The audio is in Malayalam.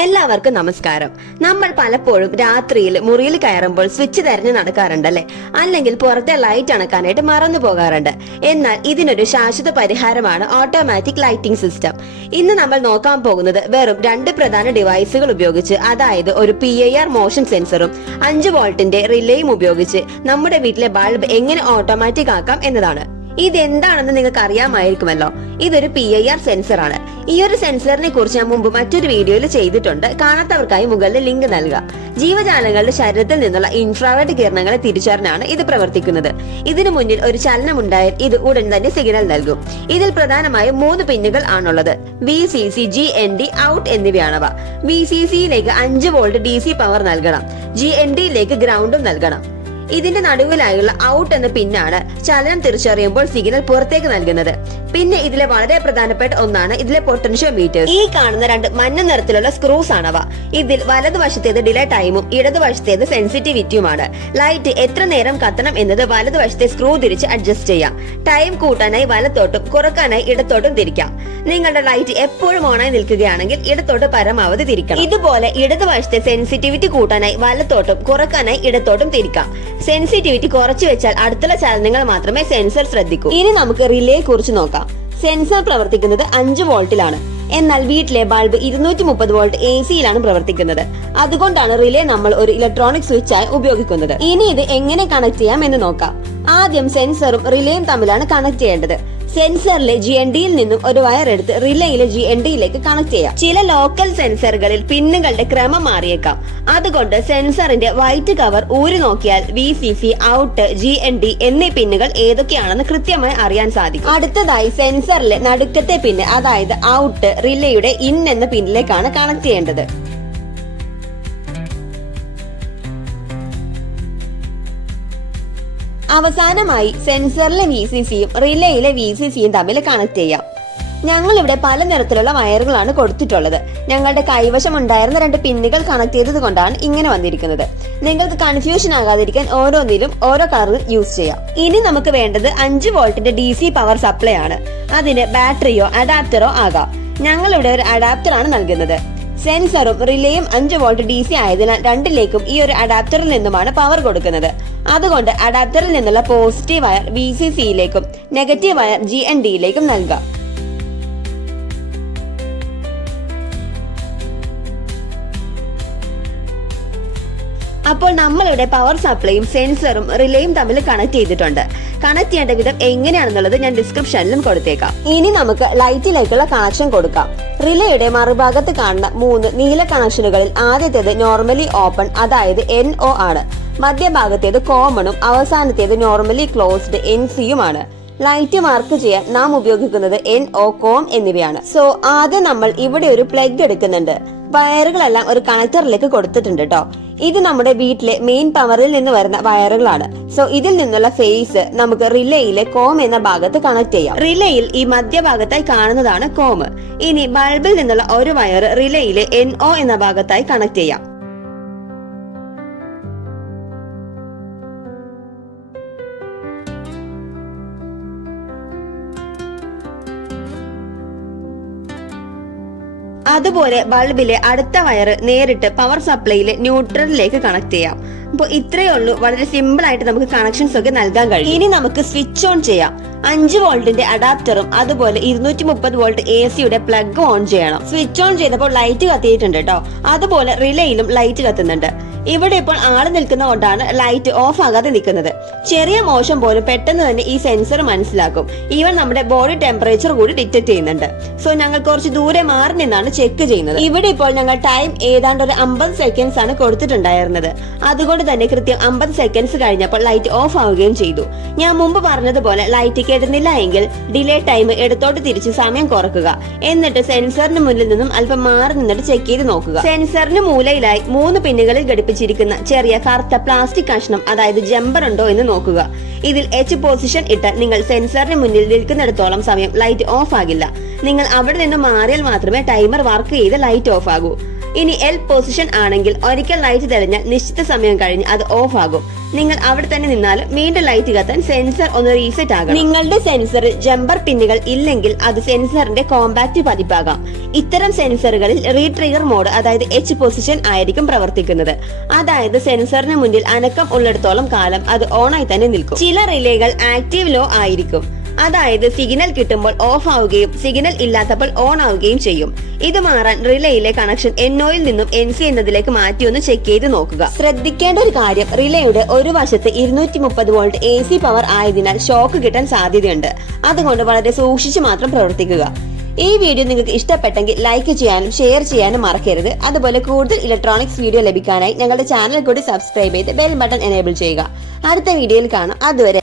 എല്ലാവർക്കും നമസ്കാരം. നമ്മൾ പലപ്പോഴും രാത്രിയിൽ മുറിയിൽ കയറുമ്പോൾ സ്വിച്ച് തെരഞ്ഞു നടക്കാറുണ്ടല്ലേ, അല്ലെങ്കിൽ പുറത്തെ ലൈറ്റ് അണക്കാനായിട്ട് മറന്നു പോകാറുണ്ട്. എന്നാൽ ഇതിനൊരു ശാശ്വത പരിഹാരമാണ് ഓട്ടോമാറ്റിക് ലൈറ്റിംഗ് സിസ്റ്റം. ഇന്ന് നമ്മൾ നോക്കാൻ പോകുന്നത് വെറും 2 പ്രധാന ഡിവൈസുകൾ ഉപയോഗിച്ച്, അതായത് ഒരു PIR മോഷൻ സെൻസറും 5 വോൾട്ടിന്റെ റിലേയും ഉപയോഗിച്ച് നമ്മുടെ വീട്ടിലെ ബൾബ് എങ്ങനെ ഓട്ടോമാറ്റിക് ആക്കാം എന്നതാണ്. ഇതെന്താണെന്ന് നിങ്ങൾക്ക് അറിയാമായിരിക്കുമല്ലോ. ഇതൊരു PIR സെൻസറാണ്. ഈ ഒരു സെൻസറിനെ കുറിച്ച് ഞാൻ മുമ്പ് മറ്റൊരു വീഡിയോയിൽ ചെയ്തിട്ടുണ്ട്. കാണാത്തവർക്കായി മുകളിൽ ലിങ്ക് നൽകാം. ജീവജാലങ്ങളുടെ ശരീരത്തിൽ നിന്നുള്ള ഇൻഫ്രാറെഡ് കിരണങ്ങളെ തിരിച്ചറിഞ്ഞാണ് ഇത് പ്രവർത്തിക്കുന്നത്. ഇതിനു മുന്നിൽ ഒരു ചലനം ഉണ്ടായാൽ ഇത് ഉടൻ തന്നെ സിഗ്നൽ നൽകും. ഇതിൽ പ്രധാനമായും 3 പിന്നുകൾ ആണുള്ളത്. VCC, GND, ഔട്ട് എന്നിവയാണവ. VCCയിലേക്ക് 5 വോൾട്ട് DC പവർ നൽകണം. GNDയിലേക്ക് ഗ്രൗണ്ടും നൽകണം. ഇതിന്റെ നടുവിലായുള്ള ഔട്ട് എന്ന പിന്നാണ് ചലനം തിരിച്ചറിയുമ്പോൾ സിഗ്നൽ പുറത്തേക്ക് നൽകുന്നത്. പിന്നെ ഇതിലെ വളരെ പ്രധാനപ്പെട്ട ഒന്നാണ് ഇതിലെ പൊട്ടൻഷ്യോമീറ്റർ. ഈ കാണുന്ന 2 മഞ്ഞ നിറത്തിലുള്ള സ്ക്രൂസ് ആണവ. ഇതിൽ വലതുവശത്തേത് ഡിലേ ടൈമും ഇടതുവശത്തേത് സെൻസിറ്റിവിറ്റിയുമാണ്. ലൈറ്റ് എത്ര നേരം കത്തണം എന്നത് വലതുവശത്തെ സ്ക്രൂ തിരിച്ച് അഡ്ജസ്റ്റ് ചെയ്യാം. ടൈം കൂട്ടാനായി വലത്തോട്ടും കുറക്കാനായി ഇടത്തോട്ടും തിരിക്കാം. നിങ്ങളുടെ ലൈറ്റ് എപ്പോഴും ഓണായി നിൽക്കുകയാണെങ്കിൽ ഇടത്തോട്ട് പരമാവധി തിരിക്കണം. ഇതുപോലെ ഇടതുവശത്തെ സെൻസിറ്റിവിറ്റി കൂട്ടാനായി വലത്തോട്ടും കുറക്കാനായി ഇടത്തോട്ടും തിരിക്കാം. സെൻസിറ്റിവിറ്റി കുറച്ചു വെച്ചാൽ അടുത്തുള്ള ചലനങ്ങൾ മാത്രമേ സെൻസർ ശ്രദ്ധിക്കൂ. ഇനി നമുക്ക് റിലേ കുറിച്ച് നോക്കാം. സെൻസർ പ്രവർത്തിക്കുന്നത് 5 വോൾട്ടിലാണ്. എന്നാൽ വീട്ടിലെ ബൾബ് 230 വോൾട്ട് AC-യിലാണ് പ്രവർത്തിക്കുന്നത്. അതുകൊണ്ടാണ് റിലേ നമ്മൾ ഒരു ഇലക്ട്രോണിക് സ്വിച്ചായി ഉപയോഗിക്കുന്നത്. ഇനി ഇത് എങ്ങനെ കണക്ട് ചെയ്യാം എന്ന് നോക്കാം. ആദ്യം സെൻസറും റിലേയും തമ്മിലാണ് കണക്ട് ചെയ്യേണ്ടത്. സെൻസറിലെ GNDയിൽ നിന്നും ഒരു വയർ എടുത്ത് റിലേയിലെ GNDയിലേക്ക് കണക്ട് ചെയ്യാം. ചില ലോക്കൽ സെൻസറുകളിൽ പിന്നുകളുടെ ക്രമം മാറിയേക്കാം. അതുകൊണ്ട് സെൻസറിന്റെ വൈറ്റ് കവർ ഊരി നോക്കിയാൽ VCC, ഔട്ട്, GND എന്നീ പിന്നുകൾ ഏതൊക്കെയാണെന്ന് കൃത്യമായി അറിയാൻ സാധിക്കും. അടുത്തതായി സെൻസറിലെ നടുക്കത്തെ പിന്ന്, അതായത് ഔട്ട്, റിലേയുടെ ഇൻ എന്ന പിന്നിലേക്കാണ് കണക്ട് ചെയ്യേണ്ടത്. അവസാനമായി സെൻസറിലെ VCCയും റിലേയിലെ VCCയും തമ്മിൽ കണക്ട് ചെയ്യാം. ഞങ്ങൾ ഇവിടെ പല നിറത്തിലുള്ള വയറുകളാണ് കൊടുത്തിട്ടുള്ളത്. ഞങ്ങളുടെ കൈവശം ഉണ്ടായിരുന്ന 2 പിന്നുകൾ കണക്ട് ചെയ്തത് കൊണ്ടാണ് ഇങ്ങനെ വന്നിരിക്കുന്നത്. നിങ്ങൾക്ക് കൺഫ്യൂഷൻ ആകാതിരിക്കാൻ ഓരോന്നിലും ഓരോ കളർ യൂസ് ചെയ്യാം. ഇനി നമുക്ക് വേണ്ടത് 5 വോൾട്ടിന്റെ DC പവർ സപ്ലൈ ആണ്. അതിന് ബാറ്ററിയോ അഡാപ്റ്ററോ ആകാം. ഞങ്ങൾ ഇവിടെ ഒരു അഡാപ്റ്റർ ആണ് നൽകുന്നത്. സെൻസറും റിലേയും 5 വോൾട്ട് DC ആയതിനാൽ രണ്ടിലേക്കും ഈ ഒരു അഡാപ്റ്ററിൽ നിന്നുമാണ് പവർ കൊടുക്കുന്നത്. അതുകൊണ്ട് അഡാപ്റ്ററിൽ നിന്നുള്ള പോസിറ്റീവ് വയർ VCCയിലേക്കും നെഗറ്റീവ് വയർ GNDയിലേക്കും നൽകാം. അപ്പോൾ നമ്മളിവിടെ പവർ സപ്ലൈയും സെൻസറും റിലേയും തമ്മിൽ കണക്ട് ചെയ്തിട്ടുണ്ട്. കണക്ട് ചെയ്യേണ്ട വിധം എങ്ങനെയാണെന്നുള്ളത് ഞാൻ ഡിസ്ക്രിപ്ഷനിലും കൊടുത്തേക്കാം. ഇനി നമുക്ക് ലൈറ്റിലേക്കുള്ള കണക്ഷൻ കൊടുക്കാം. റിലേയുടെ മറുഭാഗത്ത് കാണുന്ന 3 നീല കണക്ഷനുകളിൽ ആദ്യത്തേത് നോർമലി ഓപ്പൺ, അതായത് NO ആണ്. മധ്യഭാഗത്തേത് കോമണും അവസാനത്തേത് നോർമലി ക്ലോസ്ഡ് NCയുമാണ്. ലൈറ്റ് മാർക്ക് ചെയ്യാൻ നാം ഉപയോഗിക്കുന്നത് NO, COM എന്നിവയാണ്. സോ ആദ്യം നമ്മൾ ഇവിടെ ഒരു പ്ലഗ് എടുക്കുന്നുണ്ട്. വയറുകളെല്ലാം ഒരു കണക്ടറിലേക്ക് കൊടുത്തിട്ടുണ്ട് കേട്ടോ. ഇത് നമ്മുടെ വീട്ടിലെ മെയിൻ പവറിൽ നിന്ന് വരുന്ന വയറുകളാണ്. സോ ഇതിൽ നിന്നുള്ള ഫേസ് നമുക്ക് റിലേയിലെ COM എന്ന ഭാഗത്ത് കണക്ട് ചെയ്യാം. റിലേയിൽ ഈ മധ്യഭാഗത്തായി കാണുന്നതാണ് COM. ഇനി ബൾബിൽ നിന്നുള്ള ഒരു വയർ റിലേയിലെ NO എന്ന ഭാഗത്തായി കണക്ട് ചെയ്യാം. അതുപോലെ ബൾബിലെ അടുത്ത വയർ നേരിട്ട് പവർ സപ്ലൈയിലെ ന്യൂട്രലിലേക്ക് കണക്ട് ചെയ്യാം. അപ്പോൾ ഇത്രയേ ഉള്ളൂ. വളരെ സിമ്പിൾ ആയിട്ട് നമുക്ക് കണക്ഷൻസ് ഒക്കെ നൽകാൻ കഴിയും. ഇനി നമുക്ക് സ്വിച്ച് ഓൺ ചെയ്യാം. 5 വോൾട്ടിന്റെ അഡാപ്റ്ററും അതുപോലെ 230 വോൾട്ട് AC-യുടെ പ്ലഗും ഓൺ ചെയ്യണം. സ്വിച്ച് ഓൺ ചെയ്തപ്പോൾ ലൈറ്റ് കത്തിയിട്ടുണ്ട് കേട്ടോ. അതുപോലെ റിലേയിലും ലൈറ്റ് കത്തുന്നുണ്ട്. ഇവിടെ ഇപ്പോൾ ആള് നിൽക്കുന്ന കൊണ്ടാണ് ലൈറ്റ് ഓഫ് ആകാതെ നിൽക്കുന്നത്. ചെറിയ മോശം പോലും പെട്ടെന്ന് തന്നെ ഈ സെൻസർ മനസ്സിലാക്കും. ഈവൻ നമ്മുടെ ബോഡി ടെമ്പറേച്ചർ കൂടി ഡിറ്റക്ട് ചെയ്യുന്നുണ്ട്. സോ ഞങ്ങൾ കുറച്ച് ദൂരെ മാറി നിന്നാണ് ചെക്ക് ചെയ്യുന്നത്. ഇവിടെ ഇപ്പോൾ ഞങ്ങൾ ടൈം ഏതാണ്ട് ഒരു 50 സെക്കൻഡ്സ് ആണ് കൊടുത്തിട്ടുണ്ടായിരുന്നത്. അതുകൊണ്ട് തന്നെ കൃത്യം 50 സെക്കൻഡ്സ് കഴിഞ്ഞപ്പോൾ ലൈറ്റ് ഓഫ് ആവുകയും ചെയ്തു. ഞാൻ മുമ്പ് പറഞ്ഞതുപോലെ ലൈറ്റ് കെടുന്നില്ല എങ്കിൽ ഡിലേ ടൈം ഇടത്തോട്ട് തിരിച്ച് സമയം കുറക്കുക. എന്നിട്ട് സെൻസറിന് മുന്നിൽ നിന്നും അല്പം മാറി നിന്നിട്ട് ചെക്ക് ചെയ്ത് നോക്കുക. സെൻസറിന് മൂലയിലായി 3 പിന്നുകളിൽ ഘടിപ്പിച്ചിരിക്കുന്ന ചെറിയ കറുത്ത പ്ലാസ്റ്റിക് കഷ്ണം, അതായത് ജമ്പർ ഉണ്ടോ എന്ന് നോക്കുക. ഇതിൽ H പൊസിഷൻ ഇട്ട് നിങ്ങൾ സെൻസറിന് മുന്നിൽ നിൽക്കുന്നിടത്തോളം സമയം ലൈറ്റ് ഓഫ് ആകില്ല. നിങ്ങൾ അവിടെ നിന്ന് മാറിയാൽ മാത്രമേ ടൈമർ വർക്ക് ചെയ്ത് ലൈറ്റ് ഓഫ് ആകൂ. ഇനി എൽ പൊസിഷൻ ആണെങ്കിൽ ഒരിക്കൽ ലൈറ്റ് തെളിഞ്ഞാൽ നിശ്ചിത സമയം കഴിഞ്ഞ് അത് ഓഫ് ആകും. നിങ്ങൾ അവിടെ തന്നെ നിന്നാലും വീണ്ടും ലൈറ്റ് കത്താൻ സെൻസർ ഒന്ന് റീസെറ്റ് ആകും. നിങ്ങളുടെ സെൻസറിൽ ജമ്പർ പിന്നുകൾ ഇല്ലെങ്കിൽ അത് സെൻസറിന്റെ കോമ്പാക്ട് പതിപ്പാകാം. ഇത്തരം സെൻസറുകളിൽ റീട്രിഗർ മോഡ് അതായത് എച്ച് പൊസിഷൻ ആയിരിക്കും പ്രവർത്തിക്കുന്നത്. അതായത് സെൻസറിന് മുന്നിൽ അനക്കം ഉള്ളിടത്തോളം കാലം അത് ഓണായി തന്നെ നിൽക്കും. ചില റിലേകൾ ആക്റ്റീവ് ലോ ആയിരിക്കും. അതായത് സിഗ്നൽ കിട്ടുമ്പോൾ ഓഫ് ആവുകയും സിഗ്നൽ ഇല്ലാത്തപ്പോൾ ഓൺ ആവുകയും ചെയ്യും. ഇത് മാറാൻ റിലേയിലെ കണക്ഷൻ NOയിൽ നിന്നും NC എന്നതിലേക്ക് മാറ്റി ഒന്ന് ചെക്ക് ചെയ്ത് നോക്കുക. ശ്രദ്ധിക്കേണ്ട ഒരു കാര്യം, റിലേയുടെ ഒരു വശത്ത് 230 വോൾട്ട് AC പവർ ആയതിനാൽ ഷോക്ക് കിട്ടാൻ സാധ്യതയുണ്ട്. അതുകൊണ്ട് വളരെ സൂക്ഷിച്ച് മാത്രം പ്രവർത്തിക്കുക. ഈ വീഡിയോ നിങ്ങൾക്ക് ഇഷ്ടപ്പെട്ടെങ്കിൽ ലൈക്ക് ചെയ്യാനും ഷെയർ ചെയ്യാനും മറക്കരുത്. അതുപോലെ കൂടുതൽ ഇലക്ട്രോണിക്സ് വീഡിയോ ലഭിക്കാനായി ഞങ്ങളുടെ ചാനൽ കൂടി സബ്സ്ക്രൈബ് ചെയ്ത് ബെൽ ബട്ടൺ എനേബിൾ ചെയ്യുക. അടുത്ത വീഡിയോയിൽ കാണാം. അതുവരെ